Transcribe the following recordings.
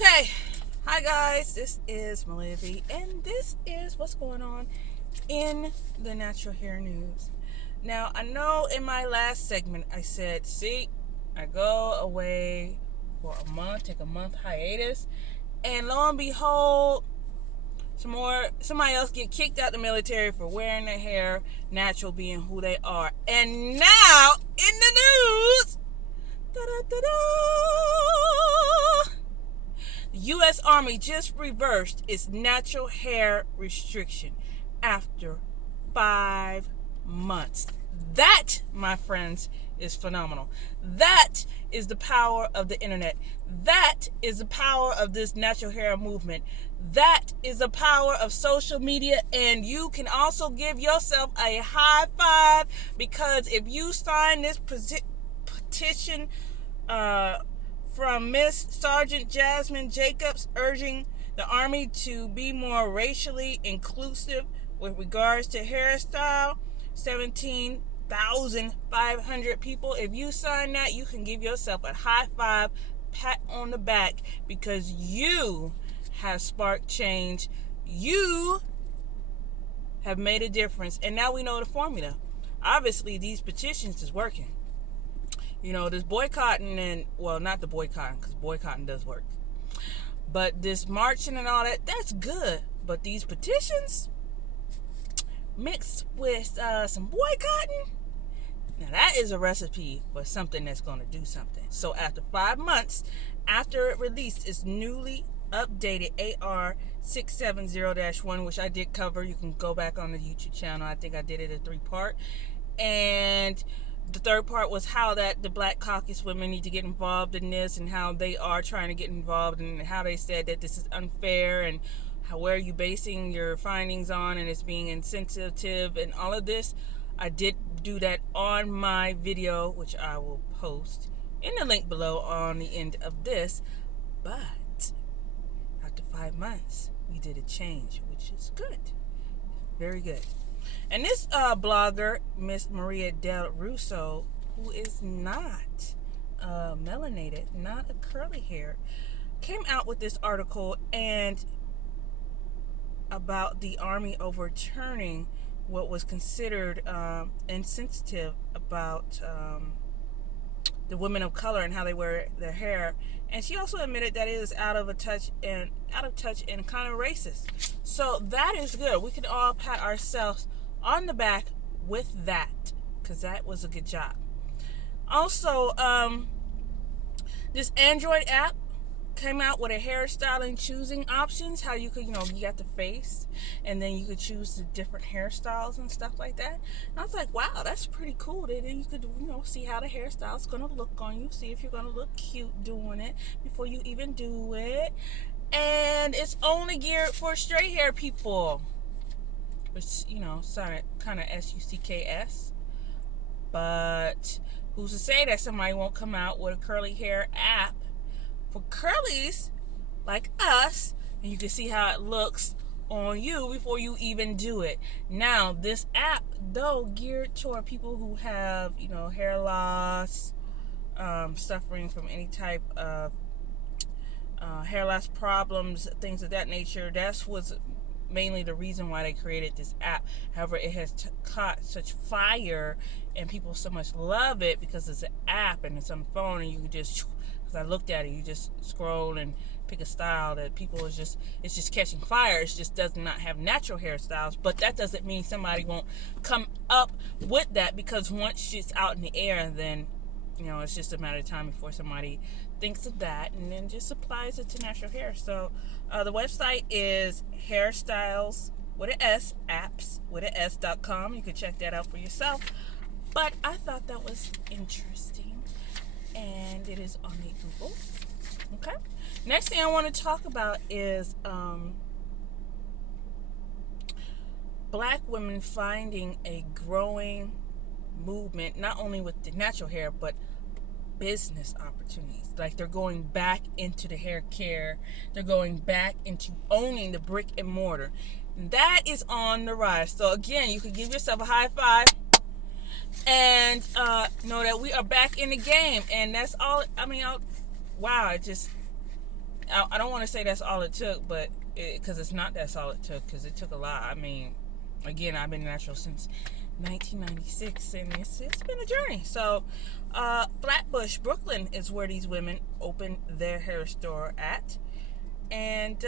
Okay, hi guys, this is Melivy, and this is what's going on in the natural hair news. Now, I know in my last segment I said, I go away for a month, take a month hiatus, and lo and behold, somebody else get kicked out the military for wearing their hair natural, being who they are. And now, in the news, da-da-da-da, the U.S. Army just reversed its natural hair restriction after 5 months. That, my friends, is phenomenal. That is the power of the internet. That is the power of this natural hair movement. That is the power of social media, and you can also give yourself a high five, because if you sign this petition from Miss Sergeant Jasmine Jacobs urging the Army to be more racially inclusive with regards to hairstyle, 17,500 people. If you sign that, you can give yourself a high five, pat on the back, because you have sparked change. You have made a difference. And now we know the formula. Obviously, these petitions is working. You know, this boycotting and, well, not the boycotting, because boycotting does work. But this marching and all that, that's good. But these petitions mixed with some boycotting, now that is a recipe for something that's going to do something. So after 5 months, after it released its newly updated AR 670-1, which I did cover, you can go back on the YouTube channel. I think I did it in 3-part. And the third part was how that the Black Caucus women need to get involved in this, and how they are trying to get involved, and how they said that this is unfair, and where are you basing your findings on, and it's being insensitive, and all of this. I did do that on my video, which I will post in the link below on the end of this. But after 5 months, we did a change, which is good. Very good. And this blogger, Miss Maria Del Russo, who is not melanated, not a curly hair, came out with this article and about the Army overturning what was considered insensitive about the women of color and how they wear their hair. And she also admitted that it is out of touch and kind of racist. So that is good. We can all pat ourselves on the back with that, because that was a good job. Also, this Android app came out with a hairstyling choosing options, how you could, you got the face, and then you could choose the different hairstyles and stuff like that. And I was like, wow, that's pretty cool. Then you could, see how the hairstyle's going to look on you, see if you're going to look cute doing it before you even do it. And it's only geared for straight hair people, which, sounded kind of SUCKS. But who's to say that somebody won't come out with a curly hair app for curlies like us, and you can see how it looks on you before you even do it. Now, this app, though, geared toward people who have, hair loss, suffering from any type of hair loss problems, things of that nature. That was mainly the reason why they created this app. However, it has caught such fire, and people so much love it because it's an app and it's on the phone, and you can just, because I looked at it, you just scroll and pick a style that it's just catching fire. It just does not have natural hairstyles. But that doesn't mean somebody won't come up with that, because once it's out in the air, then it's just a matter of time before somebody thinks of that and then just applies it to natural hair. So the website is hairstyles with an S, apps with an S.com. You can check that out for yourself. But I thought that was interesting, and it is on the Google. Okay. Next thing I want to talk about is Black women finding a growing movement, not only with the natural hair, but business opportunities. Like, they're going back into the hair care. They're going back into owning the brick and mortar. And that is on the rise. So again, you can give yourself a high five and know that we are back in the game. And that's all. Wow, I don't want to say that's all it took, but because it's not that's all it took, because it took a lot. I mean, again, I've been natural since 1996, and it's been a journey. So, Flatbush, Brooklyn is where these women opened their hair store at. And,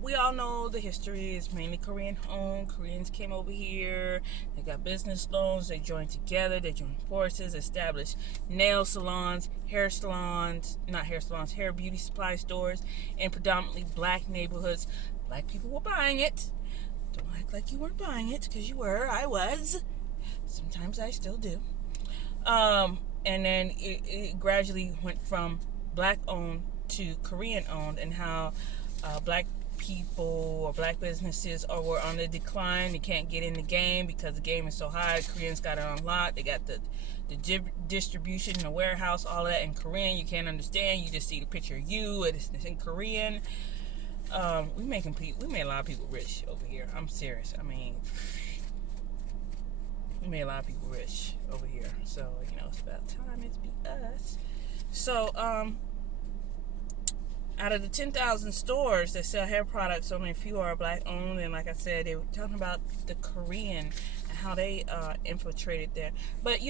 we all know the history is mainly Korean owned. Koreans came over here. They got business loans. They joined together. They joined forces, established nail salons, hair beauty supply stores in predominantly black neighborhoods. Black people were buying it. Don't act like you weren't buying it, because you were. I was. Sometimes I still do. And then it gradually went from black owned to Korean owned, and how black people or black businesses were on the decline. They can't get in the game because the game is so high. The Koreans got it on lock. They got the distribution, the warehouse, all that in Korean. You can't understand. You just see the picture of you. It's in Korean. We made a lot of people rich over here. I'm serious. I mean, we made a lot of people rich over here. So, it's about time it's be us. So, out of the 10,000 stores that sell hair products, only a few are black owned. And like I said, they were talking about the Korean and how they infiltrated there. But,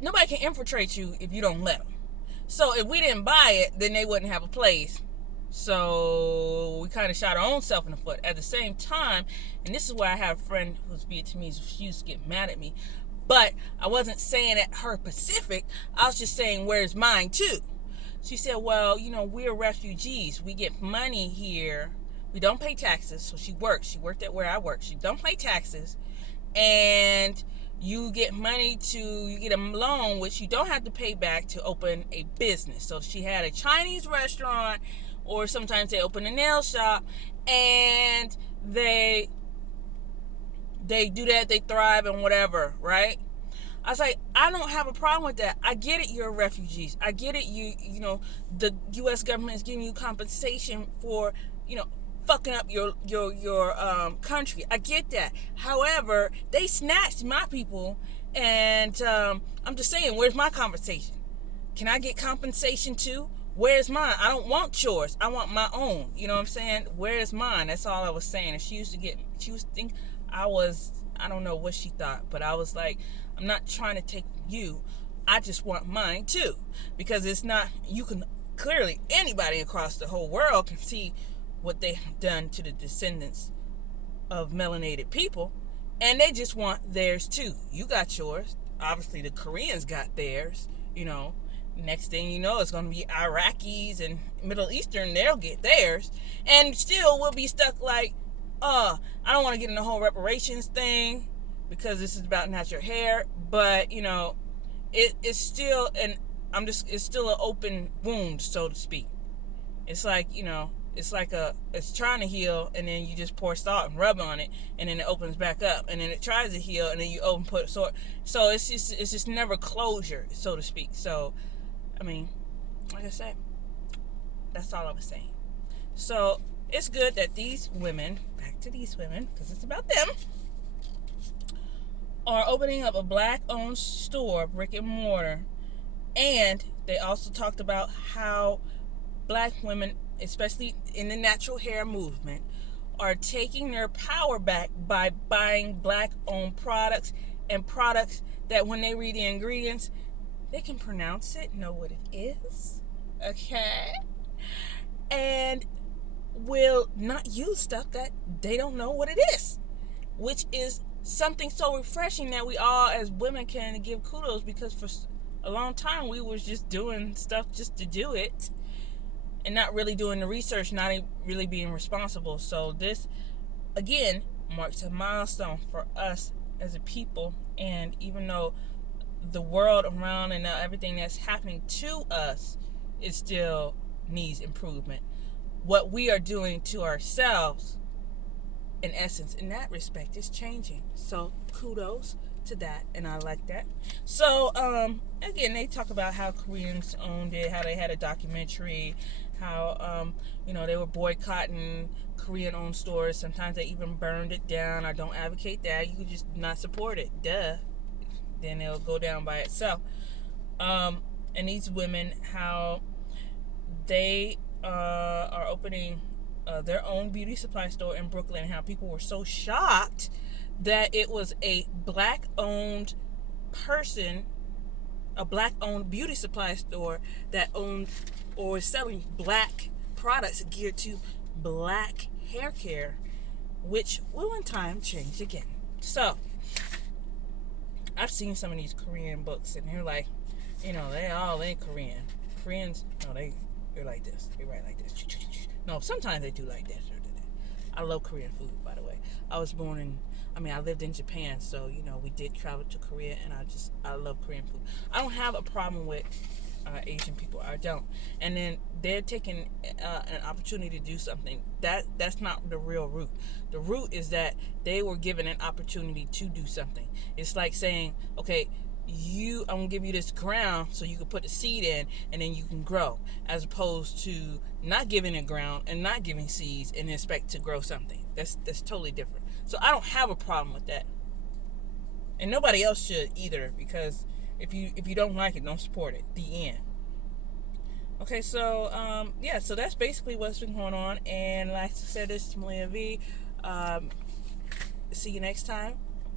nobody can infiltrate you if you don't let them. So if we didn't buy it, then they wouldn't have a place. So we kind of shot our own self in the foot. At the same time, and this is why I have a friend who's Vietnamese, she used to get mad at me. But I wasn't saying at her Pacific. I was just saying, where's mine too? She said, well, we're refugees. We get money here. We don't pay taxes. So she worked. She worked at where I work. She don't pay taxes. And you get money you get a loan, which you don't have to pay back to open a business. So she had a Chinese restaurant, or sometimes they open a nail shop, and they do that. They thrive and whatever, right? I was like, I don't have a problem with that. I get it, you're refugees. I get it, the U.S. government is giving you compensation for, fucking up your country. I get that. However, they snatched my people, and I'm just saying, where's my compensation? Can I get compensation too? Where's mine? I don't want yours. I want my own. You know what I'm saying? Where's mine? That's all I was saying. And she used to think I don't know what she thought, but I was like, I'm not trying to take you. I just want mine too. Because it's not, you can clearly, anybody across the whole world can see what they have done to the descendants of melanated people. And they just want theirs too. You got yours. Obviously the Koreans got theirs. Next thing you know, it's going to be Iraqis and Middle Eastern. They'll get theirs. And still we'll be stuck like, I don't want to get in the whole reparations thing, because this is about natural hair, but it's still it's still an open wound, so to speak. It's like, it's trying to heal, and then you just pour salt and rub on it, and then it opens back up, and then it tries to heal, and then you put salt. So it's just never closure, so to speak. So, I mean, like I said, that's all I was saying. So it's good that these women, back to these women, because it's about them, are opening up a black-owned store, brick and mortar. And they also talked about how black women, especially in the natural hair movement, are taking their power back by buying black-owned products, and products that when they read the ingredients, they can pronounce it, know what it is, okay? And will not use stuff that they don't know what it is, which is something so refreshing that we all as women can give kudos, because for a long time we was just doing stuff just to do it and not really doing the research, not really being responsible. So this again marks a milestone for us as a people. And even though the world around and everything that's happening to us, it still needs improvement, what we are doing to ourselves, in essence, in that respect, is changing. So kudos to that, and I like that. So again, they talk about how Koreans owned it, how they had a documentary, how they were boycotting Korean-owned stores. Sometimes they even burned it down. I don't advocate that. You could just not support it. Duh. Then it'll go down by itself. And these women, how they are opening their own beauty supply store in Brooklyn, and how people were so shocked that it was a black-owned person, a black-owned beauty supply store that owned or is selling black products geared to black hair care, which will in time change again. So, I've seen some of these Korean books, and they're like, they all in Korean. Koreans, no, they're like this. They write like this. No, sometimes they do like that. I love Korean food, by the way. I lived in Japan, so, we did travel to Korea, and I love Korean food. I don't have a problem with Asian people. I don't. And then they're taking an opportunity to do something. That's not the real root. The root is that they were given an opportunity to do something. It's like saying, okay, I'm going to give you this ground so you can put the seed in, and then you can grow, as opposed to not giving a ground and not giving seeds and expect to grow something. That's totally different. So I don't have a problem with that. And nobody else should either, because if you don't like it, don't support it. The end. Okay, so so that's basically what's been going on. And like I said, this is Malia V. See you next time,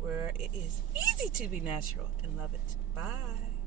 where it is easy to be natural and love it. Bye.